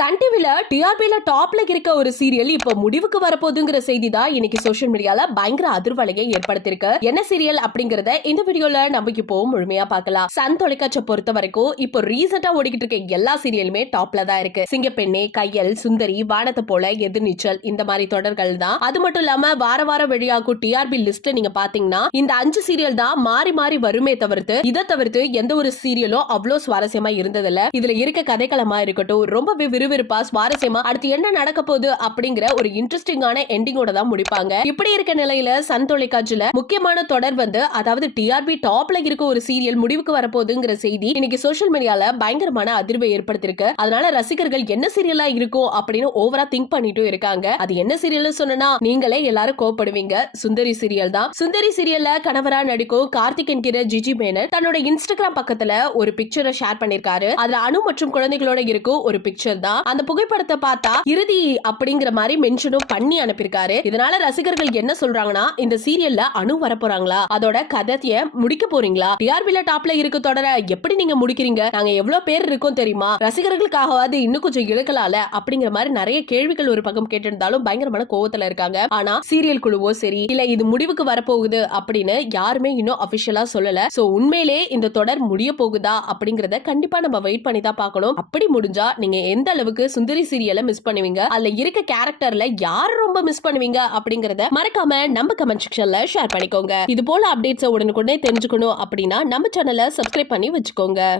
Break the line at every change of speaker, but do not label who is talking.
Sun டிவில டிஆர்பில டாப்ல இருக்க ஒரு சீரியல் இப்போ முடிவுக்கு வரப்போகுதுங்கிற செய்தி தான் இன்னைக்கு சோஷியல் மீடியால பயங்கர அதிர்வலையை ஏற்படுத்திருக்கு என்ன சீரியல் அப்படிங்கறத இந்த வீடியோல நம்ம இப்போ முழுமையா பார்க்கலாம். சன் தொலைக்காட்சியை பொறுத்த வரைக்கும் இப்போ ரீசெண்டா ஓடிக்கிட்டு இருக்க எல்லா சீரியலுமே டாப்ல தான் இருக்கு. சிங்கப்பெண்ணே கையல் சுந்தரி வானத்தை போல எதிர்நீச்சல் இந்த மாதிரி தொடர்கள் தான். அது மட்டும் இல்லாம வார வாரம் வெளியாகும் டிஆர்பி லிஸ்ட் நீங்க பாத்தீங்கன்னா இந்த அஞ்சு சீரியல் தான் மாறி மாறி வருமே தவிர்த்து இதை தவிர்த்து எந்த ஒரு சீரியலும் அவ்வளவு சுவாரஸ்யமா இருந்ததில்ல. இதுல இருக்க கதைக்களமா இருக்கட்டும் ரொம்பவே விறுவிறுப்பா சுவாரஸ்யமா அடுத்து என்ன நடக்க போகுது அப்படிங்கிற ஒரு இன்ட்ரெஸ்டிங்கான எண்டிங்கோட தான் முடிப்பாங்க. இப்படி இருக்க நிலையில சன் தொலைக்காட்சியில முக்கியமான தொடர் வந்து அதாவது டிஆர்பி டாப்ல இருக்க ஒரு சீரியல் முடிவுக்கு வரப்போகுதுங்கிற செய்தி இன்னைக்கு சோஷியல் மீடியால பயங்கரமான அதிர்வை ஏற்படுத்திருக்கு அதனால ரசிகர்கள் என்ன சீரியலா இருக்கும் அப்படின்னு ஓவரா திங்க் பண்ணிட்டும் இருக்காங்க. அது என்ன சீரியல் சொன்னா நீங்களே எல்லாரும் கோபப்படுவீங்க சுந்தரி சீரியல் தான். சுந்தரி சீரியல்ல கணவரா நடிக்கும் கார்த்திக் என்கிற ஜிஜி மேனர் தன்னோட இன்ஸ்டாகிராம் பக்கத்துல ஒரு பிக்சரை ஷேர் பண்ணிருக்காரு அதுல அணு மற்றும் குழந்தைகளோட இருக்கும் ஒரு பிக்சர் தான். அந்த புகைப்படத்தை பார்த்தா இறுதி அப்படிங்கிற மாதிரி மென்ஷனும் பண்ணி அனுப்பியிருக்காரு. இதனால ரசிகர்கள் என்ன சொல்றாங்கன்னா இந்த சீரியல்ல அணு வரப்போறாங்களா? அதோட கதைய முடிக்க போறீங்களா? டிஆர்பில டாப்ல இருக்க தொடர எப்படி நீங்க முடிக்கிறீங்க? நாங்க எவ்வளவு பேர் இருக்கோம் தெரியுமா? ரசிகர்களுக்காகவாது இன்னும் கொஞ்சம் இழுக்கலால அப்படிங்கிற மாதிரி நிறைய கேள்விகள் ஒரு பக்கம் கேட்டிருந்தாலும் பயங்கரமான கோவத்துல இருக்காங்க. ஆனா சீரியல் குழுவோ சரி இல்ல இது முடிவுக்கு வரப்போகுது அப்படின்னு யாருமே இன்னும் அபிஷியலா சொல்லல. சோ உண்மையிலே இந்த தொடர் முடிய போகுதா அப்படிங்கறத கண்டிப்பா நம்ம வெயிட் பண்ணி தான் பார்க்கணும். அப்படி முடிஞ்சா நீங்க எந்த அளவுக்கு சுந்தரி சீரியலை மிஸ் பண்ணுவீங்க. அதுல இருக்க கேரக்டர்ல யார் ரொம்ப மிஸ் பண்ணுவீங்க அப்படிங்கறத மறக்காம நம்ம கமெண்ட் செக்ஷன்ல ஷேர் பண்ணிக்கோங்க. இது போல அப்டேட்ஸ் உடனுக்குடனே தெரிஞ்சுக்கணும் அப்படின்னா நம்ம சேனலை சப்ஸ்கிரைப் பண்ணி வச்சுக்கோங்க.